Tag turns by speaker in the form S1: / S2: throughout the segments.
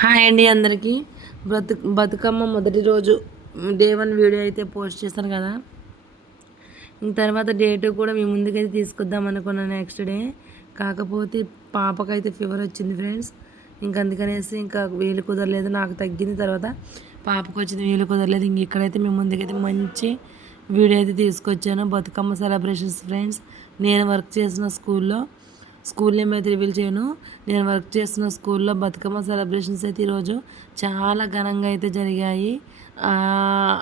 S1: Hi అండి అందరికీ. బ్రతు బతుకమ్మ మొదటి రోజు డే వన్ వీడియో అయితే పోస్ట్ చేశాను కదా. ఇంక తర్వాత డే టూ కూడా మీ ముందుకైతే తీసుకొద్దాం అనుకున్నాను నెక్స్ట్ డే. కాకపోతే పాపకైతే ఫీవర్ వచ్చింది ఫ్రెండ్స్. ఇంకా అందుకనేసి ఇంకా వీలు కుదరలేదు నాకు తగ్గింది తర్వాత పాపకు వచ్చింది వీలు కుదరలేదు. ఇంక ఇక్కడైతే మీ ముందుకైతే మంచి వీడియో అయితే తీసుకొచ్చాను. బతుకమ్మ సెలబ్రేషన్స్ ఫ్రెండ్స్ నేను వర్క్ చేసిన స్కూల్లో స్కూల్ నేమ్ అయితే రివీల్ చేయను. నేను వర్క్ చేస్తున్న స్కూల్లో బతుకమ్మ సెలబ్రేషన్స్ అయితే ఈరోజు చాలా ఘనంగా అయితే జరిగాయి.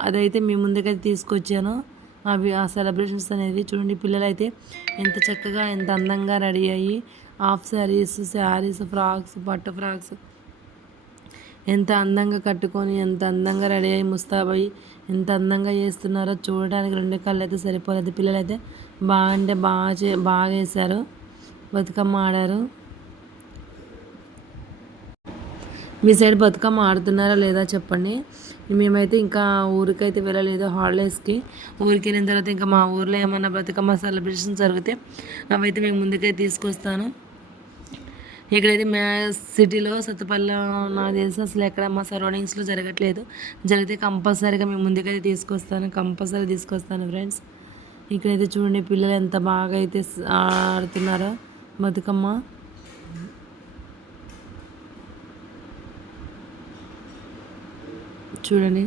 S1: అదైతే మీ ముందుకైతే తీసుకొచ్చాను. అవి ఆ సెలబ్రేషన్స్ అనేది చూడండి పిల్లలు అయితే ఎంత చక్కగా ఎంత అందంగా రెడీ అయ్యి హాఫ్ శారీస్ శారీస్ ఫ్రాక్స్ పట్టు ఫ్రాక్స్ ఎంత అందంగా కట్టుకొని ఎంత అందంగా రెడీ అయ్యి ముస్తాబయ్యి ఎంత అందంగా చేస్తున్నారో చూడడానికి రెండు కళ్ళు అయితే సరిపోలేదు. పిల్లలు అయితే బాగా అంటే బాగా చే బాగా వేశారు బతుకమ్మ ఆడారు. మీ సైడ్ బతుకమ్మ ఆడుతున్నారా లేదా చెప్పండి. మేమైతే ఇంకా ఊరికైతే వెళ్ళలేదు హాలిడేస్కి. ఊరికి వెళ్ళిన తర్వాత ఇంకా మా ఊర్లో ఏమైనా బతుకమ్మ సెలబ్రేషన్ జరిగితే అవైతే మేము ముందుకైతే తీసుకొస్తాను. ఇక్కడైతే మా సిటీలో సత్తుపల్లి నాకు తెలిసి. అసలు ఎక్కడ మా సరౌండింగ్స్లో జరగట్లేదు. జరిగితే కంపల్సరీగా మేము ముందుకైతే తీసుకొస్తాను. కంపల్సరీ తీసుకొస్తాను ఫ్రెండ్స్. ఇక్కడైతే చూడండి పిల్లలు ఎంత బాగా అయితే ఆడుతున్నారో. బతుకమ్మ చూడండి.